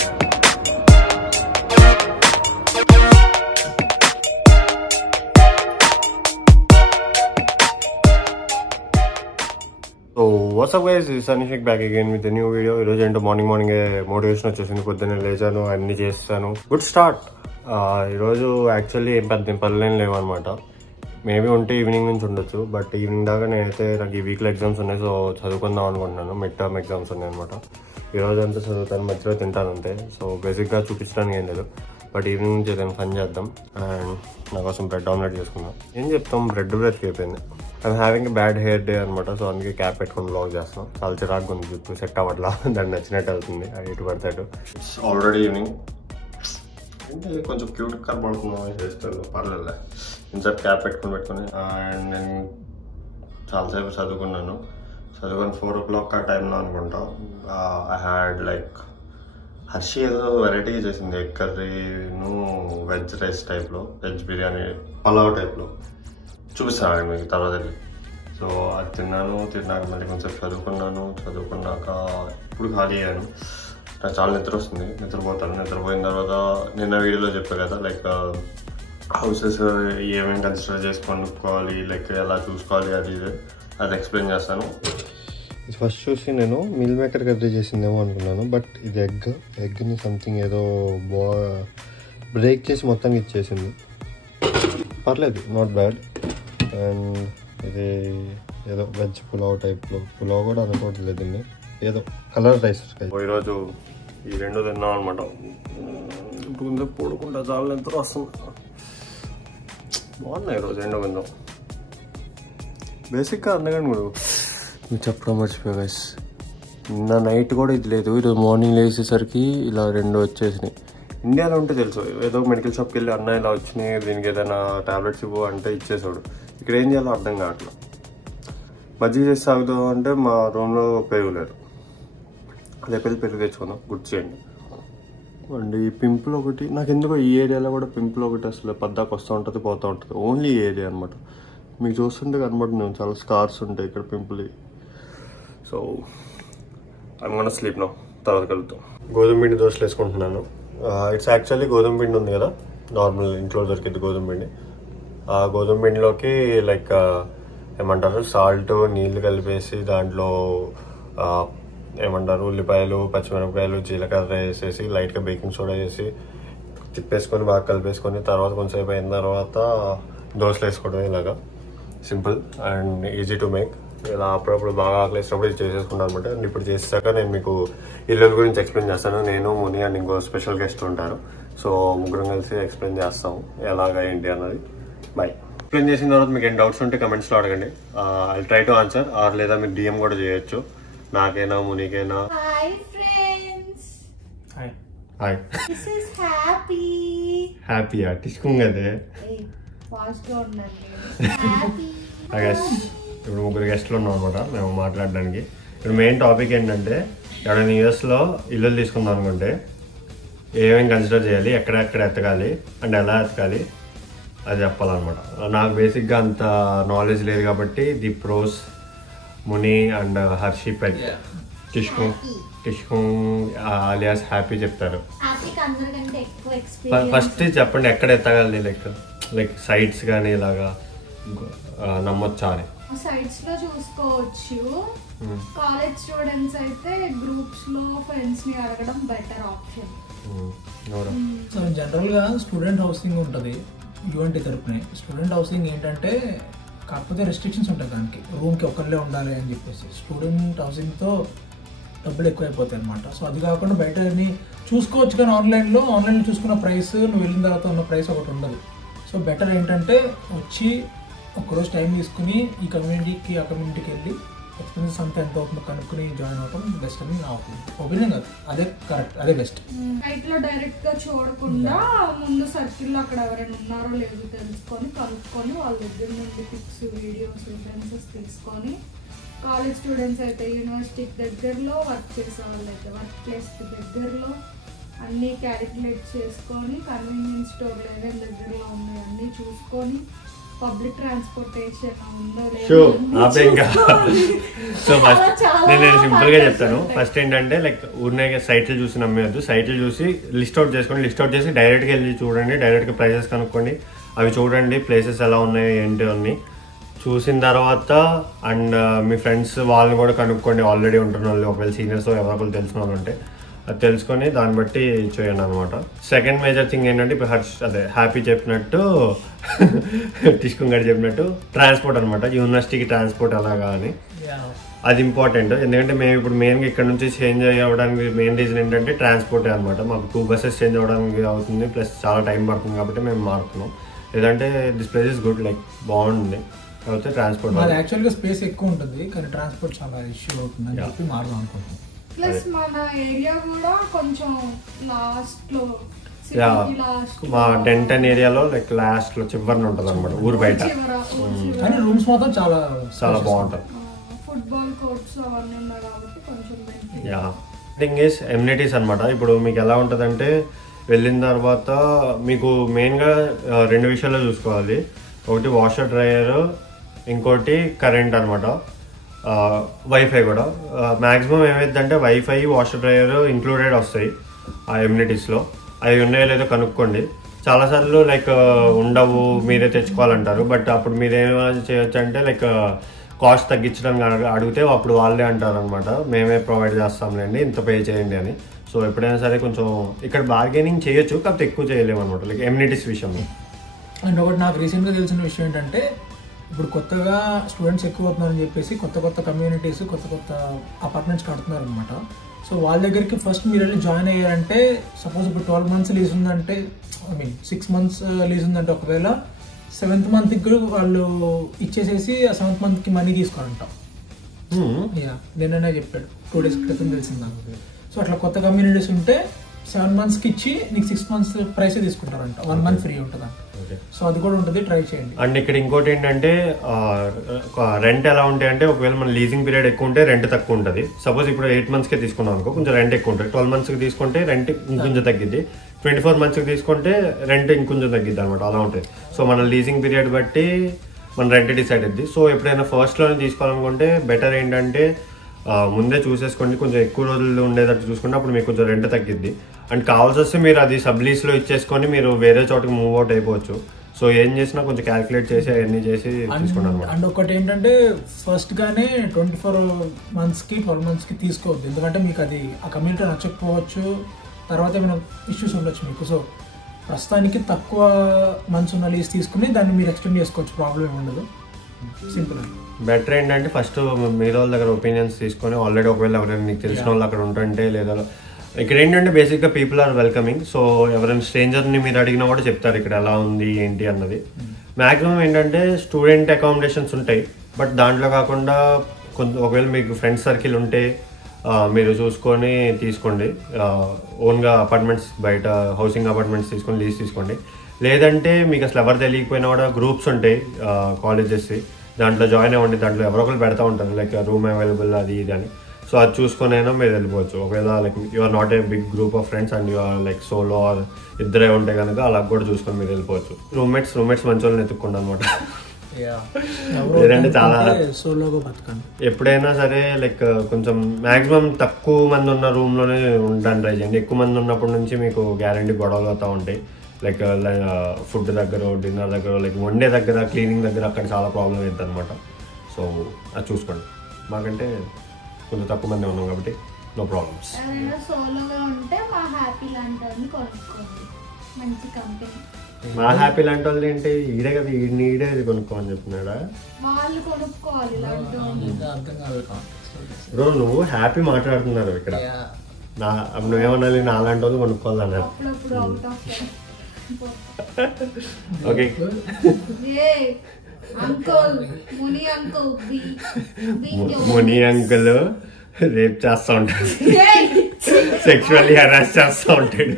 So what's up guys, this is Anishek back again with a new video. ఈరోజు ఏంటో morning motivation వచ్చేసింది. పొద్దున్నే లేచాను, అన్ని చేస్తాను. Good start. ఈరోజు యాక్చువల్లీ ఏం పెద్ద పనులేం లేవన్నమాట. మేబీ ఉంటే ఈవినింగ్ నుంచి ఉండొచ్చు, బట్ ఈవినింగ్ దాకా నేనైతే నాకు ఈ వీక్లో ఎగ్జామ్స్ ఉన్నాయి, సో చదువుకుందాం అనుకుంటున్నాను. మిడ్ టర్మ్ ఎగ్జామ్స్ ఉన్నాయి అనమాట. ఈరోజు అంతా చదువుతాను, మధ్యలో తింటాను అంతే. సో బేసిక్గా చూపించడానికి ఏం లేదు, బట్ ఈవినింగ్ నుంచి ఏదైనా పని చేద్దాం. అండ్ నా కోసం బ్రెడ్ ఆమ్లెట్ చేసుకుందాం. ఏం చెప్తాం, బ్రెడ్ అయిపోయింది. I'm having bad hair day అనమాట. సో అందుకే క్యాప్ పెట్టుకుని బ్లాగ్ చేస్తాం. చాలా చిరాకు ఉంది, జుట్టు సెట్ అవ్వట్లా, దాన్ని నచ్చినట్టు వెళ్తుంది ఇటు పడతాడు. It's already evening. అంటే కొంచెం క్యూట్ కనబడుతున్నాం చేస్తాను, పర్లేదు. ఇన్సెట్ క్యాప్ పెట్టుకుని అండ్ నేను చాలాసేపు చదువుకుని 4 o'clock ఆ టైంలో అనుకుంటా. ఐ హ్యాడ్ లైక్ హర్షి ఏదో వెరైటీ చేసింది, ఎగ్ కర్రీను వెజ్ రైస్ టైప్లో, వెజ్ బిర్యానీ పలావ్ టైప్లో. చూపిస్తాను మీకు తర్వాత. సో అది తిన్నాక మళ్ళీ కొంచెం చదువుకున్నాక ఇప్పుడు ఖాళీ అయ్యాను. నాకు చాలా నిద్ర వస్తుంది, నిద్రపోయిన తర్వాత నిన్న వీడియోలో చెప్పాను కదా, లైక్ హౌసెస్ ఏమేమి కన్సిడర్ చేసి కొనుక్కోవాలి, లైక్ ఎలా చూసుకోవాలి, అది ఎక్స్ప్లెయిన్ చేస్తాను. ఇది ఫస్ట్ చూసి నేను మిల్ మేకర్ కర్రీ చేసిందేమో అనుకున్నాను, బట్ ఇది ఎగ్ని సంథింగ్ ఏదో బ్రేక్ చేసి మొత్తం ఇచ్చేసింది. పర్లేదు, నాట్ బ్యాడ్. అండ్ ఇది ఏదో వెజ్ పులావ్ టైప్లో, పులావ్ కూడా అనుకోవట్లేదు దీన్ని, ఏదో కలర్ రైస్. ఈరోజు ఈ 2 తిన్నాం అనమాట. ఇప్పుడు కొంచెం పూడుకుంటా, చాలా ఎంత వస్తుంది. బాగున్నాయి ఈరోజు 2 కొంచెం. బేసిక్గా అందుకని కూడా మీరు చెప్పడం మర్చిపోయా గైస్, నిన్న నైట్ కూడా ఇది లేదు. ఈరోజు మార్నింగ్ లేచేసరికి ఇలా 2 వచ్చేసినాయి. ఇండియాలో ఉంటే తెలుసు, ఏదో మెడికల్ షాప్కి వెళ్ళి అన్న ఇలా వచ్చినాయి, దీనికి ఏదైనా టాబ్లెట్స్ ఇవ్వు అంటే ఇచ్చేసాడు. ఇక్కడ ఏం చేయాలో అర్థం కావట్లేదు. మజ్జిగ చేసి తాగుదాం అంటే మా రూమ్లో పెరుగు లేదు. అదే పెరుగు తెచ్చుకుందాం, గుర్తు చేయండి. అండ్ ఈ పింపుల్ ఒకటి నాకు ఎందుకో, ఈ ఏరియాలో కూడా పింపుల్ ఒకటి అసలు పద్దాకు వస్తూ ఉంటుంది, పోతూ ఉంటుంది. ఓన్లీ ఈ ఏరియా అనమాట. మీకు చూస్తుంటే కనబడుతుంది, చాలా స్కార్స్ ఉంటాయి ఇక్కడ pimple. So I'm gonna sleep now, తర్వాత కలుగుతాం. గోధుమ పిండి దోశలు వేసుకుంటున్నాను. ఇట్స్ యాక్చువల్లీ గోధుమ పిండి ఉంది కదా, నార్మల్ ఇంట్లో దొరికింది గోధుమ పిండి. ఆ గోధుమ పిండిలోకి లైక్ ఏమంటారు, సాల్ట్ నీళ్ళు కలిపేసి దాంట్లో ఏమంటారు ఉల్లిపాయలు, పచ్చిమిరపకాయలు, జీలకర్ర వేసేసి లైట్గా బేకింగ్ సోడా వేసి తిప్పేసుకొని బాగా కలిపేసుకొని తర్వాత కొంచెంసేపు అయిన తర్వాత దోశలు వేసుకోవడం. ఇలాగా simple and easy to make. ఇలా అప్పుడప్పుడు బాగా ఆకలిసినప్పుడు ఇది చేసేసుకుంటాను అనమాట. ఇప్పుడు చేసాక నేను మీకు ఇల్లు గురించి ఎక్స్ప్లెయిన్ చేస్తాను. నేను ముని అండ్ ఇంకో స్పెషల్ గెస్ట్ ఉంటారు. సో ముగ్గురం కలిసి ఎక్స్ప్లెయిన్ చేస్తాము ఎలాగా ఏంటి అన్నది. బాయ్. ఎక్స్ప్లెయిన్ చేసిన తర్వాత మీకు ఏం డౌట్స్ ఉంటే కమెంట్స్లో అడగండి. I try to answer, or లేదా మీరు డిఎం కూడా చేయొచ్చు, నాకైనా మునికైనా. హ్యాపీ టిష్కుంగదే. ఇప్పుడు 3 గెస్ట్లు ఉన్నాం అనమాట మేము మాట్లాడడానికి. ఇప్పుడు మెయిన్ టాపిక్ ఏంటంటే, ఎవరైనా యూఎస్లో ఇల్లు తీసుకుందాం అనుకుంటే ఏమేమి కన్సిడర్ చేయాలి, ఎక్కడెక్కడ ఎత్తకాలి అండ్ ఎలా ఎత్తకాలి అది చెప్పాలన్నమాట. నాకు బేసిక్గా అంత నాలెడ్జ్ లేదు కాబట్టి ది ప్రోస్ ముని అండ్ హర్షి పెట్ టిష్కు అలియాస్ హ్యాపీ చెప్తారు. ఫస్ట్ చెప్పండి, ఎక్కడ ఎత్తగాలి, లైక్ సైడ్స్ కానీ ఇలాగా నమ్మొచ్చా అని. సైట్స్ లో చూసుకోవచ్చు. కాలేజ్ స్టూడెంట్స్ అయితే గ్రూప్స్ లో ఫ్రెండ్స్ ని అడగడం బెటర్ ఆప్షన్. సో జనరల్ గా స్టూడెంట్ హౌసింగ్ ఉంటుంది యూఎన్టీ తరపున. స్టూడెంట్ హౌసింగ్ ఏంటంటే, కాకపోతే రెస్ట్రిక్షన్స్ ఉంటాయి దానికి, రూమ్కి ఒకళ్ళే ఉండాలి అని చెప్పేసి. స్టూడెంట్ హౌసింగ్తో డబ్బులు ఎక్కువైపోతాయి అనమాట. సో అది కాకుండా బయట చూసుకోవచ్చు, కానీ ఆన్లైన్లో చూసుకున్న ప్రైస్ నువ్వు వెళ్ళిన తర్వాత ఉన్న ప్రైస్ ఒకటి ఉండదు. సో బెటర్ ఏంటంటే వచ్చి ఒకరోజు టైం తీసుకుని ఈ కమ్యూనిటీకి ఆ కమ్యూనిటీకి వెళ్ళి ఎక్స్పెన్సెస్ అంతా ఎంత అవుతుందో కనుక్కుని జాయిన్ అవ్వడం బెస్ట్ అని నా ఒపీనియన్. అదే కరెక్ట్, అదే బెస్ట్. సైట్లో డైరెక్ట్గా చూడకుండా ముందు సర్కిల్లో అక్కడ ఎవరైనా ఉన్నారో లేదో తెలుసుకొని కనుక్కొని వాళ్ళ దగ్గర నుండి పిక్స్, వీడియోస్, రిఫరెన్సెస్ తీసుకొని, కాలేజ్ స్టూడెంట్స్ అయితే యూనివర్సిటీకి దగ్గరలో, వర్క్ చేసే వాళ్ళైతే వర్క్ ప్లేస్కి దగ్గరలో అన్నీ క్యాలిక్యులేట్ చేసుకొని, కన్వీనియన్స్ స్టోర్లు ఏదైనా దగ్గరలో ఉన్నాయి అన్నీ చూసుకొని పబ్లిక్ ట్రాన్స్పోర్టేషన్ ఉందో సో ఫస్ట్ నేను సింపుల్ గా చెప్తాను. ఫస్ట్ ఏంటంటే లైక్ ఊరినే సైట్లు చూసి నమ్మేయద్దు. సైట్లు చూసి లిస్ట్ అవుట్ చేసుకోండి. లిస్ట్ అవుట్ చేసి డైరెక్ట్ గా వెళ్ళి చూడండి. డైరెక్ట్ గా ప్రైసెస్ కనుక్కోండి. అవి చూడండి ప్లేసెస్ ఎలా ఉన్నాయి ఏంటి అన్ని చూసిన తర్వాత అండ్ మీ ఫ్రెండ్స్ వాళ్ళని కూడా కనుక్కోండి. ఆల్రెడీ ఉంటున్న వాళ్ళు ఒకవేళ సీనియర్స్ ఎవరికైనా తెలిసిన వాళ్ళు ఉంటే అది తెలుసుకొని దాన్ని బట్టి చేయండి అనమాట. సెకండ్ మేజర్ థింగ్ ఏంటంటే ఇప్పుడు హ్యాపీ చెప్పినట్టు టిష్కుం గారు చెప్పినట్టు ట్రాన్స్పోర్ట్ అనమాట. యూనివర్సిటీకి ట్రాన్స్పోర్ట్ అలాగా అని అది ఇంపార్టెంట్. ఎందుకంటే మేము ఇప్పుడు మెయిన్గా ఇక్కడ నుంచి చేంజ్ అవ్వడానికి మెయిన్ రీజన్ ఏంటంటే ట్రాన్స్పోర్టే అనమాట. మాకు 2 buses చేంజ్ అవ్వడానికి అవుతుంది, ప్లస్ చాలా టైం పడుతుంది కాబట్టి మేము మారుతున్నాం. లేదంటే this place is good, like బాగుంది. కాకపోతే ట్రాన్స్పోర్ట్ యాక్చువల్గా స్పేస్ ఎక్కువ ఉంటుంది కానీ ట్రాన్స్పోర్ట్ చాలా ఇష్యూ అవుతుంది అని చెప్పి మారుదాం అనుకుంటున్నాం. ప్లస్ మన ఏరియా కూడా కొంచెం లాస్ట్ లో మా డెంటన్ ఏరియాలో లైక్ లాస్ట్ లో చివరిని ఉంటుంది అనమాట, ఊరు బయట. కానీ రూమ్స్ మాత్రం చాలా చాలా బాగుంటుంది. ఫుట్బాల్ కోర్ట్స్ అవన్నీ ఉన్నాయి కాబట్టి కొంచెం థింగ్ ఈస్ ఎమ్యూనిటీస్ అనమాట. ఇప్పుడు మీకు ఎలా ఉంటుందంటే వెళ్ళిన తర్వాత మీకు మెయిన్గా 2 విషయాల్లో చూసుకోవాలి. ఒకటి వాషర్ డ్రైయర్, ఇంకోటి కరెంట్ అనమాట. వైఫై కూడా మ్యాక్సిమం ఏమైందంటే వైఫై వాషర్ డ్రైయర్ ఇంక్లూడెడ్ వస్తాయి ఆ ఎమ్యూనిటీస్లో. అవి ఉన్నాయో లేదో కనుక్కోండి. చాలాసార్లు లైక్ ఉండవు మీరే తెచ్చుకోవాలంటారు. బట్ అప్పుడు మీరేమైనా చేయొచ్చు అంటే లైక్ కాస్ట్ తగ్గించడానికి అడిగితే అప్పుడు వాళ్ళే అంటారు అనమాట, మేమే ప్రొవైడ్ చేస్తాంలేండి ఇంత పే చేయండి అని. సో ఎప్పుడైనా సరే కొంచెం ఇక్కడ బార్గెనింగ్ చేయొచ్చు, కాకపోతే ఎక్కువ చేయలేము అనమాట లైక్ ఎమ్యూనిటీస్ విషయంలో. అండ్ ఒకటి నాకు రీసెంట్గా తెలిసిన విషయం ఏంటంటే ఇప్పుడు కొత్తగా స్టూడెంట్స్ ఎక్కువ అవుతున్నారని చెప్పేసి కొత్త కమ్యూనిటీస్ కొత్త అపార్ట్మెంట్స్ కడుతున్నారు అనమాట. సో వాళ్ళ దగ్గరికి ఫస్ట్ మీరు వెళ్ళి జాయిన్ అయ్యారంటే సపోజ్ ఇప్పుడు 12 months లీజ్ ఉందంటే 6 months లీజ్ ఉందంటే ఒకవేళ 7th monthకి వాళ్ళు ఇచ్చేసేసి ఆ 7th monthకి మనీ తీసుకోవాలంటాం. నిన్ననే చెప్పాడు 2 days క్రితం తెలిసింది నాకు. సో అట్లా కొత్త కమ్యూనిటీస్ ఉంటే 7 monthsకి ఇచ్చి నీకు 6 months ప్రైస్ తీసుకుంటారంట, 1 month ఫ్రీ ఉంటుందంట. సో అది కూడా ఉంటుంది, ట్రై చేయండి. అండ్ ఇక్కడ ఇంకోటి ఏంటంటే రెంట్ ఎలా ఉంటాయి అంటే ఒకవేళ మన లీజింగ్ పీరియడ్ ఎక్కువ ఉంటే రెంట్ తక్కువ ఉంటుంది. సపోజ్ ఇప్పుడు 8 monthsకే తీసుకున్నాం అనుకో కొంచెం రెంట్ ఎక్కువ ఉంటుంది. 12 monthsకి తీసుకుంటే రెంట్ ఇంకొంచెం తగ్గిద్ది. 24 monthsకి తీసుకుంటే రెంట్ ఇంకొంచెం తగ్గిద్ది అనమాట, అలా ఉంటుంది. సో మన లీజింగ్ పీరియడ్ బట్టి మన రెంట్ డిసైడ్ అయ్యింది. సో ఎప్పుడైనా ఫస్ట్లోనే తీసుకోవాలనుకుంటే బెటర్ ఏంటంటే ముందే చూసేసుకోండి, కొంచెం ఎక్కువ రోజులు ఉండేటట్టు చూసుకుంటే అప్పుడు మీకు కొంచెం రెంట్ తగ్గిద్ది. అండ్ కావాల్సి వస్తే మీరు అది సబ్లీస్లో ఇచ్చేసుకొని మీరు వేరే చోటకి మూవ్ అవుట్ అయిపోవచ్చు. సో ఏం చేసినా కొంచెం క్యాల్కులేట్ చేసి అవన్నీ చేసి తీసుకుంటాను. అండ్ ఒకటి ఏంటంటే ఫస్ట్ గానే 24 monthsకి 12 monthsకి తీసుకోవద్దు. ఎందుకంటే మీకు అది ఆ కమ్యూనిటీ నచ్చకపోవచ్చు, తర్వాత ఏమైనా ఇష్యూస్ ఉండొచ్చు మీకు. సో ప్రస్తుతానికి తక్కువ మంత్స్ ఉన్న లీజ్ తీసుకుని దాన్ని మీరు ఎక్స్టెండ్ చేసుకోవచ్చు, ప్రాబ్లం ఏమి ఉండదు. సింపుల్. బెటర్ ఏంటంటే ఫస్ట్ మీరు వాళ్ళ దగ్గర ఒపీనియన్స్ తీసుకొని ఆల్రెడీ ఒకవేళ ఎవరైనా మీకు తెలిసిన వాళ్ళు అక్కడ ఉంటుంటే లేదా ఇక్కడ ఏంటంటే బేసిక్గా పీపుల్ ఆర్ వెల్కమింగ్. సో ఎవరైనా స్ట్రేంజర్ని మీరు అడిగినా కూడా చెప్తారు ఇక్కడ ఎలా ఉంది ఏంటి అన్నది. మ్యాక్సిమం ఏంటంటే స్టూడెంట్ అకామిడేషన్స్ ఉంటాయి, బట్ దాంట్లో కాకుండా ఒకవేళ మీకు ఫ్రెండ్స్ సర్కిల్ ఉంటే మీరు చూసుకొని తీసుకోండి. ఓన్గా అపార్ట్మెంట్స్ బయట హౌసింగ్ అపార్ట్మెంట్స్ తీసుకొని లీజ్ తీసుకోండి. లేదంటే మీకు అసలు ఎవరు తెలియకపోయినా కూడా గ్రూప్స్ ఉంటాయి కాలేజెస్, దాంట్లో జాయిన్ అవ్వండి. దాంట్లో ఎవరో ఒకరు పెడతా ఉంటారు లైక్ రూమ్ అవైలబుల్ అది ఇది అని. సో అది చూసుకొని అయినా మీరు వెళ్ళిపోవచ్చు. ఒకవేళ like you are not a big group of friends and you are like solo or ఇద్దరే ఉంటే కనుక అలా కూడా చూసుకొని మీరు వెళ్ళిపోవచ్చు. రూమ్మేట్స్ మంచి వాళ్ళని ఎత్తుక్కోండి అనమాట. లేదంటే చాలా ఎప్పుడైనా సరే లైక్ కొంచెం మ్యాక్సిమం తక్కువ మంది ఉన్న రూమ్లోనే ఉండడానికి ట్రై చేయండి. ఎక్కువ మంది ఉన్నప్పటి నుంచి మీకు గ్యారంటీ గొడవలు అవుతూ ఉంటాయి. లైక్ ఫుడ్ దగ్గర, డిన్నర్ దగ్గర, లైక్ వండే దగ్గర, క్లీనింగ్ దగ్గర అక్కడ చాలా ప్రాబ్లం అవుతుంది అనమాట. సో అది చూసుకోండి. మాకంటే కొంచెం తక్కువ మంది ఉన్నాం కాబట్టి నో ప్రాబ్లమ్స్. మా హ్యాపీ లాంటి వాళ్ళు ఏంటి ఈడే కదా ఈడే కొనుక్కోమని చెప్తున్నాడా బ్రో? నువ్వు హ్యాపీ మాట్లాడుతున్నారు ఇక్కడ, నువ్వేమన్నా నా అలాంటి వాళ్ళు కొనుక్కోవాలన్నారు. ఓకే ముని అంకుల్ రేప్ చేస్తా ఉంటాడు, సెక్షువల్లీ హెరాస్ చేస్తా ఉంటాడు.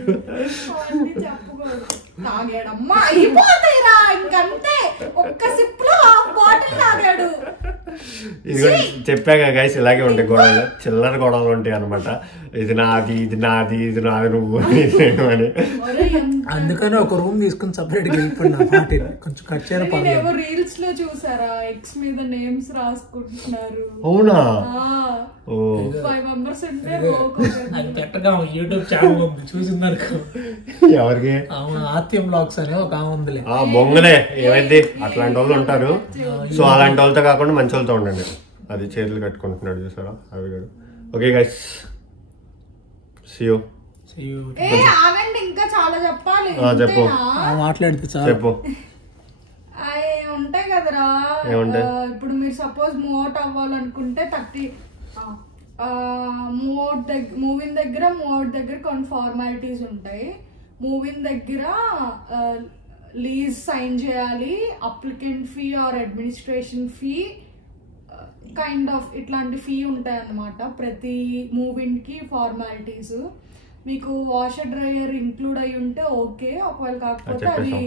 తాగాడమ్మా అయిపోతాయిరా ఇంకంతే, ఒక్క సిప్ లో 1/2 బాటిల్ తాగాడు. ఇది కూడా చెప్పాక గైస్ ఇలాగే ఉంటాయి గొడవలు, చిల్లర గొడవలు ఉంటాయి అనమాట. ఇది నాది నువ్వు అని. అందుకని ఒక రూమ్ తీసుకుని సపరేట్ గా వెళ్ళిపోయినా పార్టీ కొంచెం కట్ చేయడం. రీల్స్ లో చూసారా ఎక్స్ మీద నేమ్స్ రాసుకుంటున్నారు. అవునా? 5 మెంబర్స్ ఉంటే పెట్టగా యూట్యూబ్ ఛానల్ ఉంది చూసిందనుకో. ఎవరికి? ఆత్యం బ్లాగ్స్ అని ఒక ఆమె ఉందిలే. బొంగలే ఏమైంది, అట్లాంటి వాళ్ళు ఉంటారు. సో అలాంటి వాళ్ళతో కాకుండా మంచి వాళ్ళతో ఉండండి. అది చేతులు కట్టుకుంటున్నాడు చూసారా అవి కూడా. Okay guys, see you. ఆగండి, ఇంకా చాలా చెప్పాలి. చెప్పు, మాట్లాడితే చెప్పు. ఉంటాయి కదరా, ఇప్పుడు మీరు సపోజ్ మూవ్ అవుట్ అవ్వాలనుకుంటే 30 మూవింగ్ దగ్గర కొన్ని ఫార్మాలిటీస్ ఉంటాయి. మూవింగ్ దగ్గర లీజ్ సైన్ చేయాలి, applicant fee are administration fee kind of ఇట్లాంటి ఫీ ఉంటాయి అన్నమాట. ప్రతి మూవింగ్ కి ఫార్మాలిటీస్. మీకు వాషర్ డ్రైయర్ ఇంక్లూడ్ అయి ఉంటే ఓకే, ఒకవేళ కాకపోతే అది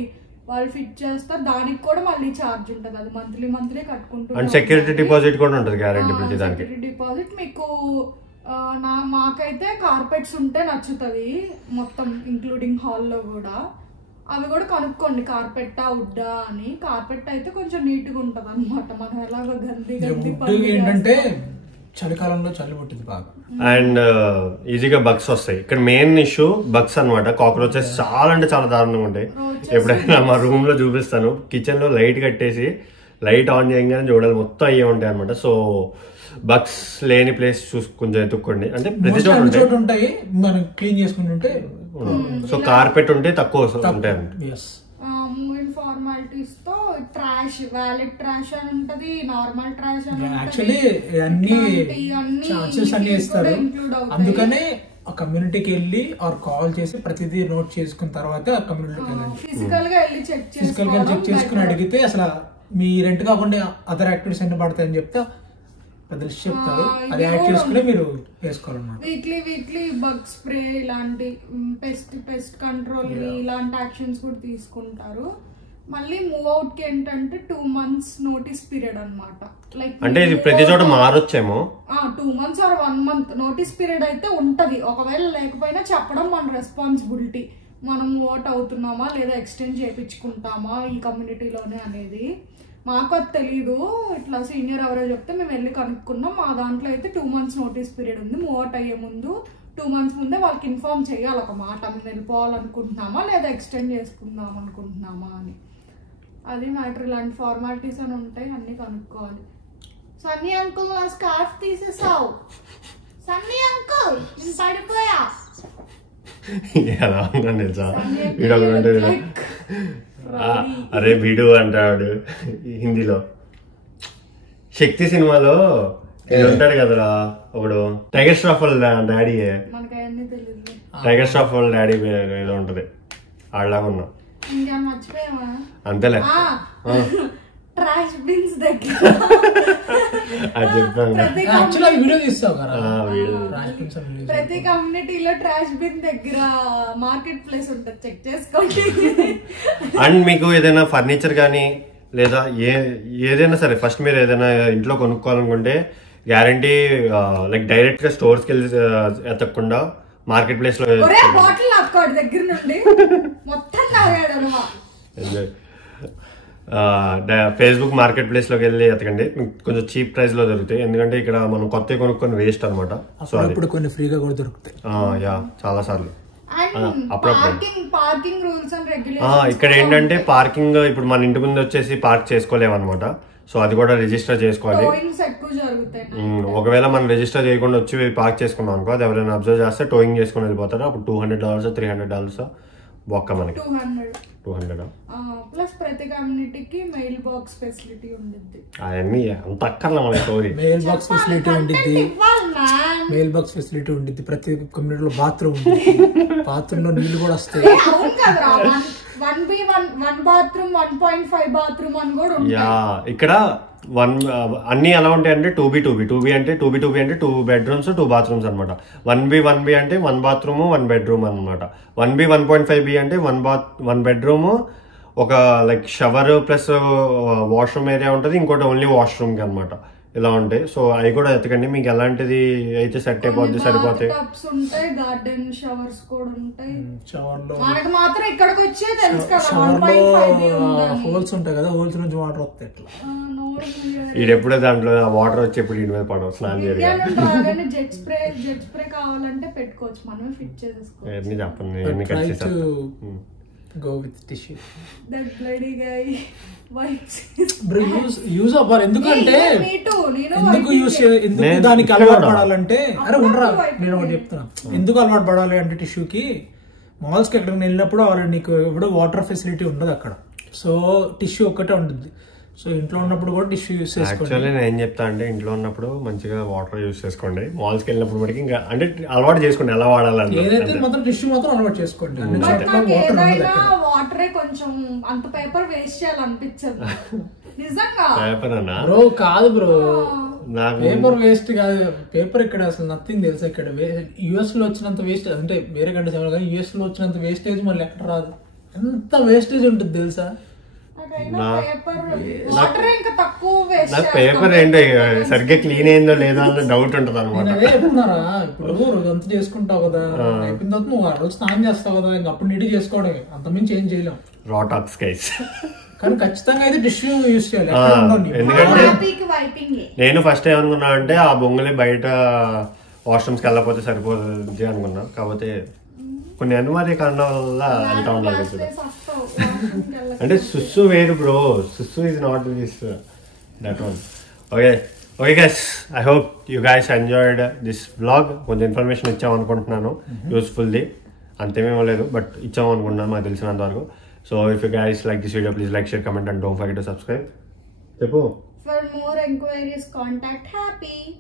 వాళ్ళు ఫిట్ చేస్తారు. దానికి కూడా మళ్ళీ ఛార్జ్ ఉంటుంది, అది మంత్లీ కట్టుకుంటారు. సెక్యూరిటీ డిపాజిట్ కూడా ఉంటుంది, గ్యారెంటీ ప్రతిదానికి. సెక్యూరిటీ డిపాజిట్ మీకు మాకైతే కార్పెట్స్ ఉంటే నచ్చుతుంది మొత్తం ఇంక్లూడింగ్ హాల్లో కూడా. అవి కూడా కనుక్కోండి, కార్పెట్టా వుడ్డా అని. కార్పెట్ అయితే కొంచెం నీట్ గా ఉంటది అనమాట. మనం ఎలాగో గంది ఏంటంటే చలికాలంలో చలి పుట్టింది బాగా అండ్ ఈజీగా బగ్స్ వస్తాయి. ఇక్కడ మెయిన్ ఇష్యూ బగ్స్ అనమాట. కాక్రోచెస్ చాలా అంటే చాలా దారుణంగా ఉంటాయి. ఎప్పుడైనా మా రూమ్ లో చూపిస్తాను, కిచెన్ లో లైట్ కట్టేసి లైట్ ఆన్ చేయగానే చూడాలి మొత్తం అయ్యే ఉంటాయి అనమాట. సో బగ్స్ లేని ప్లేస్ చూసి కొంచెం ఎత్తుక్కోండి. అంటే ప్రతి చోట ఉంటాయి, మనం క్లీన్ చేసుకుంటుంటే. సో కార్పెట్ ఉంటే తక్కువ ఉంటాయి. మూవింగ్ ఫార్మాలిటీస్ తో ట్రాష్, వ్యాలెట్ ట్రాష్ అని ఉంటది, నార్మల్ ట్రాష్ అని యాక్చువల్లీ అన్ని చార్జెస్ అన్ని ఇస్తారు. అందుకనే ఆ కమ్యూనిటీకి వెళ్ళి ఆర్ కాల్ చేసి ప్రతిదీ నోట్ చేసుకున్న తర్వాత ఆ కమ్యూనిటీకి వెళ్ళండి. ఫిజికల్ గా చెక్ చేసుకుని అడిగితే అసలు మీ రెంట్ కాకుండా అదర్ యాక్టివిటీస్ ఎన్ని పడతాయని చెప్తే పెద్ద లిస్ట్ చెప్తారు, అది యాడ్ చేసుకుని మీరు వేసుకోవాలన్నమాట. వీక్లీ బగ్ స్ప్రే ఇలాంటి పెస్ట్ కంట్రోల్ ఇలాంటి యాక్షన్స్ కూడా తీసుకుంటారు. మళ్ళీ మూవ్ అవుట్ కి ఏంటంటే 2 months నోటీస్ పీరియడ్ అన్నమాట. లైక్ అంటే ఇది ప్రతి చోట మారొచ్చేమో. 2 months or 1 month notice period అయితే ఉంటది. ఒకవేళ లేకపోయినా చెప్పడం మన రెస్పాన్సిబిలిటీ. మనం మూవ్ అవుట్ అవుతున్నామా లేదా ఎక్స్టెండ్ చేయించుకుంటామా ఈ కమ్యూనిటీలోనే అనేది. మాకు అది తెలీదు, ఇట్లా సీనియర్ ఎవరో చెప్తే మేము వెళ్ళి కనుక్కున్నాం. మా దాంట్లో అయితే 2 months నోటీస్ పీరియడ్ ఉంది. మూవ్ అవుట్ అయ్యే ముందు 2 months ముందే వాళ్ళకి ఇన్ఫార్మ్ చేయాలి ఒక మాట, మేము వెళ్ళిపోవాలనుకుంటున్నామా లేదా ఎక్స్టెండ్ చేసుకుందాం అనుకుంటున్నామా అని. అది మ్యాటర్. ఇలాంటి ఫార్మాలిటీస్ అని ఉంటాయి, అన్ని కనుక్కోవాలి. సన్నీ అంకుల్ నా స్కార్ఫ్ తీసేసావు. సన్నీ అంకుల్ నేను పడిపోయా. ఎలా ఉందని తెలుసా వీడు, అరే వీడు అంటాడు హిందీలో. శక్తి సినిమాలో ఉంటాడు కదరా ఒకడు, టైగర్ ష్రాఫ్ వాళ్ళ డాడీ. టైగర్ ష్రాఫ్ వాళ్ళ డాడీ ఏదో ఉంటది, ఆడలాగా ఉన్నాం అంతేలే. ట్రాష్ బిన్స్ దగ్గర అది చెప్పాను. ప్రతి కమ్యూనిటీలో ట్రాష్ బిన్ దగ్గర మార్కెట్ ప్లేస్ ఉంటుంది, చెక్ చేసుకోండి. అండ్ మీకు ఏదైనా ఫర్నిచర్ కానీ లేదా ఏదైనా సరే ఫస్ట్ మీరు ఏదైనా ఇంట్లో కొనుక్కోవాలనుకుంటే గ్యారంటీ లైక్ డైరెక్ట్ గా స్టోర్స్ కి వెళ్ళి ఎత్తకుండా మార్కెట్ ప్లేస్ లో బాటిల్ దగ్గర నుండి మొత్తం ఫేస్బుక్ మార్కెట్ ప్లేస్ లోకి వెళ్ళి ఎతకండి, కొంచెం చీప్ ప్రైస్ లో దొరుకుతాయి. ఎందుకంటే ఇక్కడ మనం కొత్త కొనుక్కొని వేస్ట్ అనమాట. సో ఇప్పుడు కొన్ని ఫ్రీగా కూడా దొరుకుతాయి. చాలా సార్లు. ఇక్కడ ఏంటంటే పార్కింగ్ ఇప్పుడు మన ఇంటి ముందు వచ్చేసి పార్క్ చేసుకోలేమన్నమాట. సో అది కూడా రిజిస్టర్ చేసుకోవాలి. ఒకవేళ మనం రిజిస్టర్ చేయకుండా వచ్చి పార్క్ చేసుకున్నాం అనుకో, అది ఎవరైనా అబ్జర్వ్ చేస్తే టోయింగ్ చేసుకుని వెళ్ళిపోతారు. అప్పుడు $200 $300 బొక్క మనకి. 200 ప్లస్ ప్రతి కమ్యూనిటీకి మెయిల్ బాక్స్ ఫెసిలిటీ ఉంటుంది. అవన్నీ అంత అక్కర్లా మన స్టోరీ. మెయిల్ బాక్స్ ఫెసిలిటీ ఉంటుంది ప్రతి కమ్యూనిటీలో. బాత్రూమ్ బాత్రూమ్ లో నీళ్లు కూడా వస్తాయి. 1 బాత్రూమ్ 1.5 బాత్రూమ్ అని కూడా ఉంటాయి. ఇక్కడ అన్ని ఎలా ఉంటాయంటే 2B అంటే 2 bedrooms 2 bathrooms అనమాట. 1B అంటే 1 bathroom 1 bedroom అనమాట. 1B 1.5B అంటే 1 bedroom ఒక like shower plus washroom area ఉంటుంది, ఇంకోటి ఓన్లీ వాష్రూమ్ కి అనమాట. ఇలా ఉంటాయి. సో అవి కూడా ఎత్తకండి, మీకు ఎలాంటిది అయితే సెట్ అయిపోద్ది సరిపోతాయి. టబ్స్ ఉంటాయి, గార్డెన్ షవర్స్ కూడా ఉంటాయి. షవర్ లో మనకి మాత్రం ఇక్కడికి వచ్చే తెలుసు కదా, షవర్ 1.5 లో ఉందని. హోల్స్ ఉంటాయి కదా, హోల్స్ నుంచి వాటర్ వస్తాయి ఇట్లా. ఇది ఎప్పుడో దాంట్లో వాటర్ వచ్చి ఎప్పుడు ఇంటి మీద పడవు, స్నానం చేయాలి. జెట్ స్ప్రే కావాలంటే పెట్టుకోవచ్చు, మనమే ఫిట్ చేసేసుకోవచ్చు. ఎన్ని చెప్పండి, ఎన్ని కట్ చేసేస్తా. Go with tissue. That bloody guy wipes. Bro, use అవ్వాలి. ఎందుకంటే me too. ఎందుకు యూస్ ఎందుకు దానికి అలవాటు పడాలంటే, అరే ఉండరా నేను ఒకటి చెప్తున్నా, ఎందుకు అలవాటు పడాలి అంటే టిష్యూకి మాల్స్ కి ఎక్కడికి వెళ్ళినప్పుడు వాళ్ళు నీకు ఎప్పుడు వాటర్ ఫెసిలిటీ ఉండదు అక్కడ. సో టిష్యూ ఒక్కటే ఉంటుంది. సో ఇంట్లో ఉన్నప్పుడు కూడా టిష్యూ యూస్ చేసుకోండి. యాక్చువల్లీ నేను ఏం చెప్తా అంటే, ఇంట్లో ఉన్నప్పుడు మంచిగా వాటర్ యూస్ చేసుకోండి, మాల్స్కి వెళ్ళినప్పుడు మటుకు ఇంకా అంటే అలవాటు చేసుకోండి ఎలా వాడాలని. ఏదైతే మాత్రం టిష్యూ మాత్రం అలవాటు చేసుకోండి. వాటరే కొంచెం అంత పేపర్ వేస్ట్ చేయాలనిపించదు నిజంగా. పేపర్ అన్నా బ్రో? కాదు బ్రో, నాకు పేపర్ వేస్ట్ కాదు. పేపర్ ఇక్కడ అసలు నథింగ్ తెలుసా. ఇక్కడ యుఎస్ లో వచ్చినంత వేస్ట్, అంటే వేరే కంట్రీస్ కానీ యుఎస్ లో వచ్చినంత వేస్టేజ్ మళ్ళీ ఎక్కడ రాదు. ఎంత వేస్టేజ్ ఉంటుంది తెలుసా. నాకు పేపర్ ఏంటో సరిగ్గా క్లీన్ అయిందో లేదో అన్న డౌట్ ఉంటుంది అనమాట. అదే చెప్తున్నారా, ఇప్పుడు రోజంతా చేసుకుంటావు కదా, అయిపోయిన తర్వాత నువ్వు ఆ రోజు స్నానం చేస్తావు కదా, ఇంక అప్పుడు నీటి చేసుకోవడమే, అంతమించి ఏం చేయలేం. రాటాక్స్ గైస్. కానీ ఖచ్చితంగా అయితే టిష్యూ యూస్ చేయాలి. ఎందుకంటే నేను ఫస్ట్ ఏమనుకున్నా అంటే ఆ బొంగులే బయట వాష్రూమ్స్కి వెళ్ళకపోతే సరిపోతుంది అనుకున్నా, కాకపోతే కొన్ని అనివార్య కారణాల వల్ల వెళ్తా ఉండాలి. అంటే సుస్సు వేరు బ్రో, సుస్సు is not this that one. Okay guys, I hope you guys enjoyed this vlog. కొంచెం ఇన్ఫర్మేషన్ ఇచ్చాం అనుకుంటున్నాను, యూస్ఫుల్ది. అంతేమేమో లేదు, బట్ ఇచ్చాము అనుకుంటున్నాను మాకు తెలిసినంత వరకు. So if you guys like this video, please like, share, comment and don't forget to subscribe. చెప్పు. For more enquiries, contact Happy.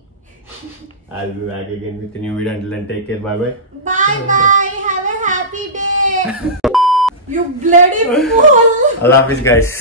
I'll be back again with a new video. Until then, take care. Bye bye. Bye bye. Have a happy day. You bloody fool. Allah Hafiz guys.